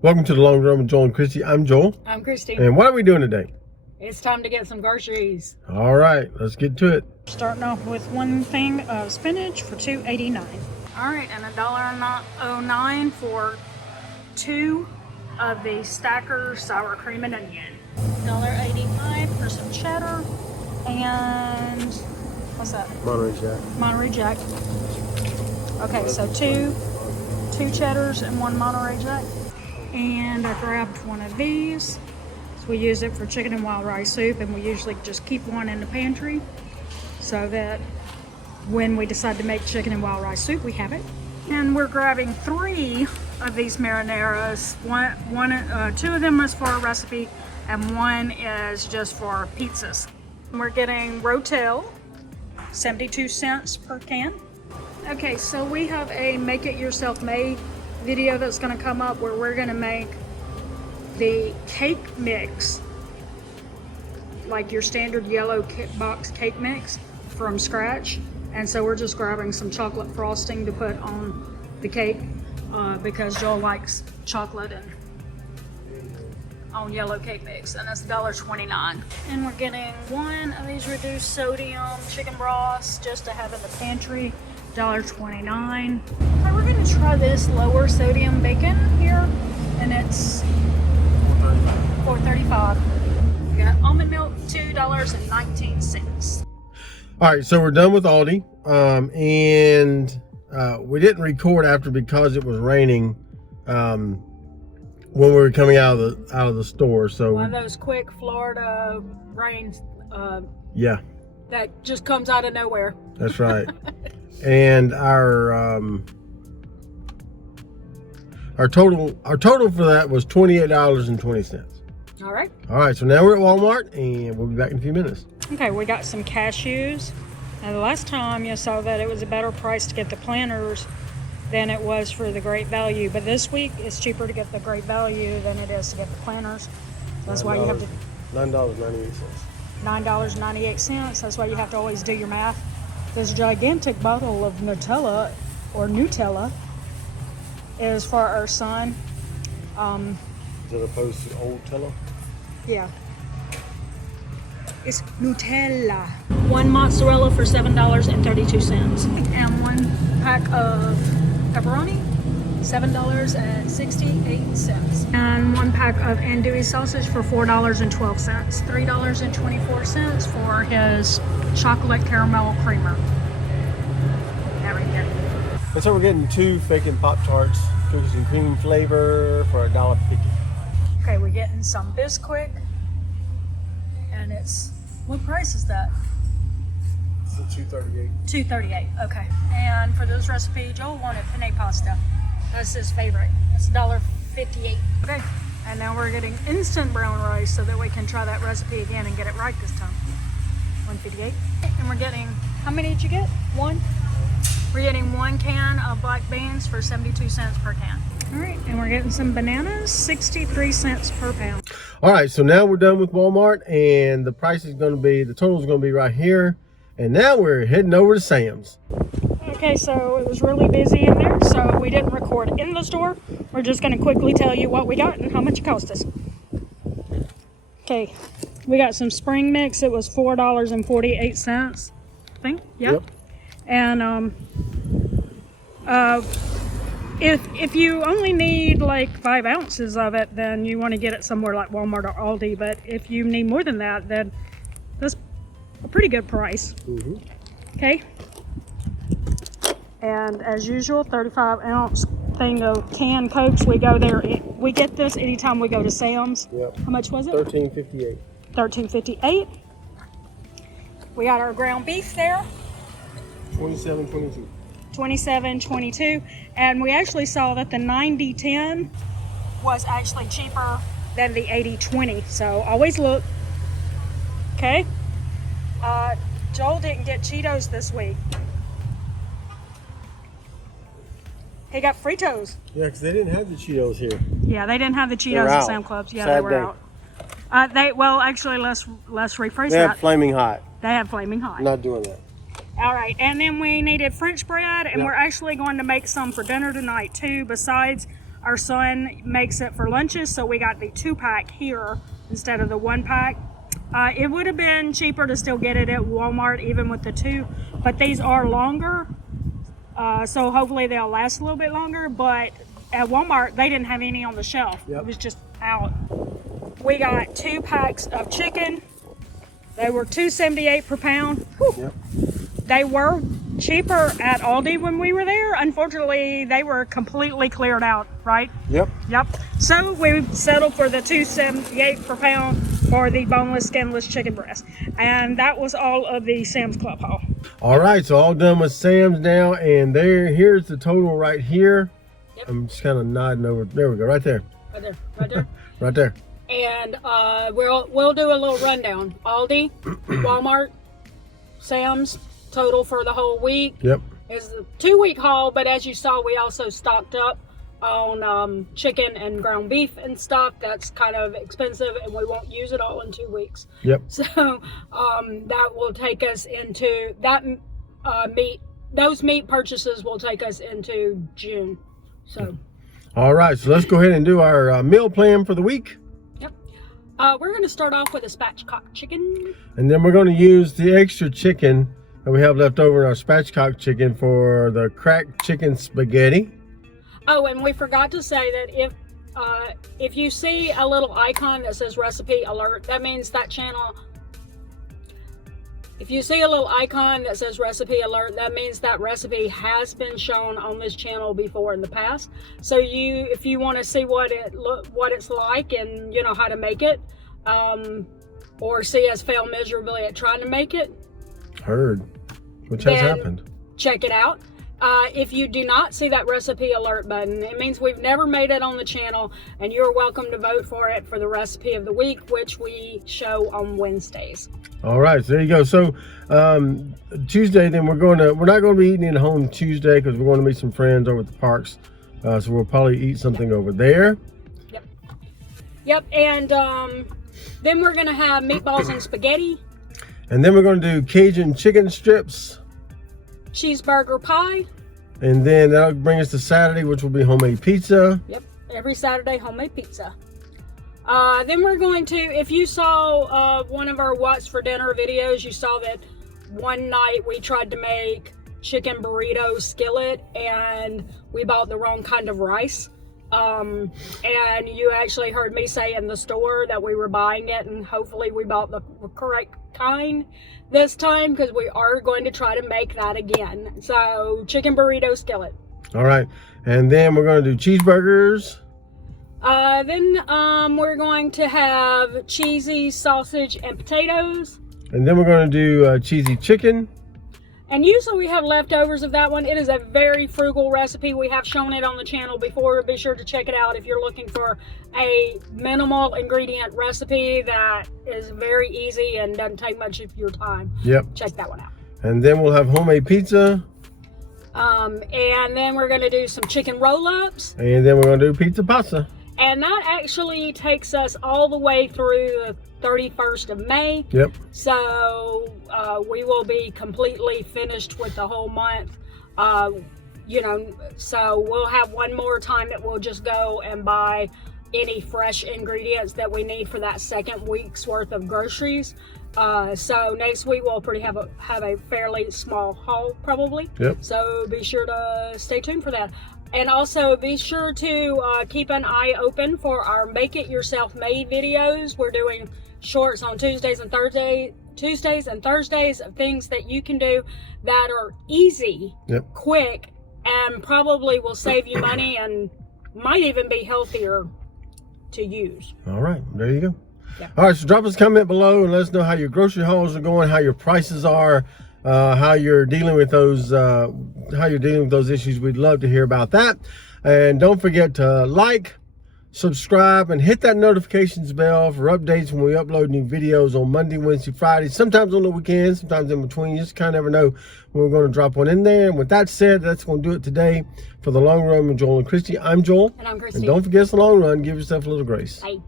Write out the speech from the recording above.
Welcome to the Long Run with Joel and Christy. I'm Joel. I'm Christy. And what are we doing today? It's time to get some groceries. All right, let's get to it. Starting off with one thing of spinach for $2.89. All right, and $1.09 for two of the Stacker sour cream and onion. $1.85 for some cheddar and what's that? Monterey Jack. Monterey Jack. Okay, so two cheddars and one Monterey Jack. And I grabbed one of these. So we use it for chicken and wild rice soup, and we usually just keep one in the pantry so that when we decide to make chicken and wild rice soup, we have it. And we're grabbing 3 of these marinaras. Two of them is for a recipe, and one is just for pizzas. And we're getting Rotel, 72 cents per can. Okay, so we have a make it yourself made video that's going to come up where we're going to make the cake mix, like your standard yellow box cake mix from scratch. And so we're just grabbing some chocolate frosting to put on the cake because Joel likes chocolate and on yellow cake mix, and that's $1.29. And we're getting one of these reduced sodium chicken broths just to have in the pantry, $1.29. Okay, we're going to try this lower sodium bacon here, and it's $4.35. We got almond milk, $2.19. All right, so we're done with Aldi, and we didn't record after because it was raining when we were coming out of the store. So one of those quick Florida rains. Yeah, that just comes out of nowhere. That's right. And our total for that was $28.20. All right. All right, so now we're at Walmart, and we'll be back in a few minutes. Okay, we got some cashews. Now, the last time you saw that it was a better price to get the planters than it was for the Great Value, but this week it's cheaper to get the Great Value than it is to get the planters. So that's why you have to $9.98. $9.98. That's why you have to always do your math. This gigantic bottle of Nutella or Nutella is for our son. As opposed to Old Tella? Yeah. It's Nutella. One mozzarella for $7.32. And one pack of pepperoni, $7.68. And one pack of andouille sausage for $4.12. $3.24 for his chocolate caramel creamer. That right there. And so we're getting 2 Fakin' Pop-Tarts, cookies and cream flavor for $1.50. Okay, we're getting some Bisquick. And it's, what price is that? It's $2.38. $2.38, okay. And for this recipe, Joel wanted penne pasta. That's his favorite. It's $1.58. Okay, and now we're getting instant brown rice so that we can try that recipe again and get it right this time. $1.58. And we're getting, how many did you get? One? We're getting 1 can of black beans for 72 cents per can. All right, and we're getting some bananas, 63 cents per pound. All right, so now we're done with Walmart, and the price is going to be, the total is going to be right here. And now we're heading over to Sam's. Okay, so it was really busy in there, so we didn't record in the store. We're just going to quickly tell you what we got and how much it cost us. Okay, we got some spring mix. It was $4.48, I think. Yep. And if you only need like 5 ounces of it, then you want to get it somewhere like Walmart or Aldi. But if you need more than that, then that's a pretty good price. Okay. And as usual, 35-ounce thing of canned Cokes. We go there. We get this anytime we go to Sam's. Yep. How much was it? $13.58. $13.58. We got our ground beef there. $27.22. $27.22. And we actually saw that the 90-10 was actually cheaper than the 80-20. So always look. Okay. Joel didn't get Cheetos this week. He got Fritos. Yeah, because they didn't have the Cheetos here. Yeah, they didn't have the Cheetos at Sam Clubs. Yeah, they were out. Actually, let's rephrase They that. have Flaming Hot. They have Flaming Hot. I'm not doing that. All right, and then we needed French bread, and we're actually going to make some for dinner tonight too, besides our son makes it for lunches, so we got the 2-pack here instead of the 1-pack. It would have been cheaper to still get it at Walmart even with the 2, but these are longer, so hopefully they'll last a little bit longer. But at Walmart, they didn't have any on the shelf. It was just out. We got 2 packs of chicken. They were $2.78 per pound. Yep. They were cheaper at Aldi when we were there. Unfortunately, they were completely cleared out, right? Yep. Yep. So we settled for the $2.78 per pound for the boneless, skinless chicken breast. And that was all of the Sam's Club haul. All right, so all done with Sam's now, and here's the total right here. Yep. I'm just kind of nodding over. There we go, right there. Right there, right there. Right there. And we'll do a little rundown. Aldi, Walmart, Sam's, total for the whole week. Yep. It's a 2-week haul, but as you saw, we also stocked up on chicken and ground beef and stuff. That's kind of expensive, and we won't use it all in 2 weeks. Yep. So that will take us into that meat. Those meat purchases will take us into June. So. All right, so let's go ahead and do our meal plan for the week. Yep. We're going to start off with a spatchcock chicken. And then we're going to use the extra chicken that we have left over in our spatchcock chicken for the cracked chicken spaghetti. Oh, and we forgot to say that if you see a little icon that says recipe alert, that means that channel. If you see a little icon that says recipe alert, that means that recipe has been shown on this channel before in the past. So if you want to see what it's like and you know how to make it, or see us fail miserably at trying to make it, which has happened. Check it out. If you do not see that recipe alert button, it means we've never made it on the channel, and you're welcome to vote for it for the recipe of the week, which we show on Wednesdays. All right, so there you go. So Tuesday, then we're not going to be eating at home Tuesday because we're going to meet some friends over at the parks. So we'll probably eat something over there. Yep. And then we're going to have meatballs and spaghetti. And then we're going to do Cajun chicken strips. Cheeseburger pie. And then that'll bring us to Saturday, which will be homemade pizza. Yep, every Saturday, homemade pizza. Then we're going to, if you saw one of our What's for Dinner videos, you saw that one night we tried to make chicken burrito skillet and we bought the wrong kind of rice. And you actually heard me say in the store that we were buying it, and hopefully we bought the correct kind this time, because we are going to try to make that again. So chicken burrito skillet. All right, and then we're going to do cheeseburgers. Then we're going to have cheesy sausage and potatoes. And then we're going to do cheesy chicken. And usually we have leftovers of that one. It is a very frugal recipe. We have shown it on the channel before. Be sure to check it out if you're looking for a minimal ingredient recipe that is very easy and doesn't take much of your time. Yep. Check that one out. And then we'll have homemade pizza. And then we're going to do some chicken roll-ups. And then we're going to do pizza pasta. And that actually takes us all the way through the 31st of May. Yep. So we will be completely finished with the whole month. You know, so we'll have one more time that we'll just go and buy any fresh ingredients that we need for that second week's worth of groceries. So next week we'll have a fairly small haul probably. Yep. So be sure to stay tuned for that. And also be sure to keep an eye open for our Make It Yourself Made videos. We're doing shorts on Tuesdays and Thursdays of things that you can do that are easy, quick, and probably will save you money and might even be healthier to use. All right, there you go. Yeah. All right, so drop us a comment below and let us know how your grocery hauls are going, how your prices are, how you're dealing with those issues. We'd love to hear about that. And don't forget to like, subscribe, and hit that notifications bell for updates when we upload new videos on Monday, Wednesday, Friday, sometimes on the weekends, sometimes in between. You just kind of never know when we're going to drop one in there. And with that said, that's going to do it today for The Long Run with Joel and Christy. I'm Joel. And I'm Christy. And don't forget, it's the long run. Give yourself a little grace. Bye.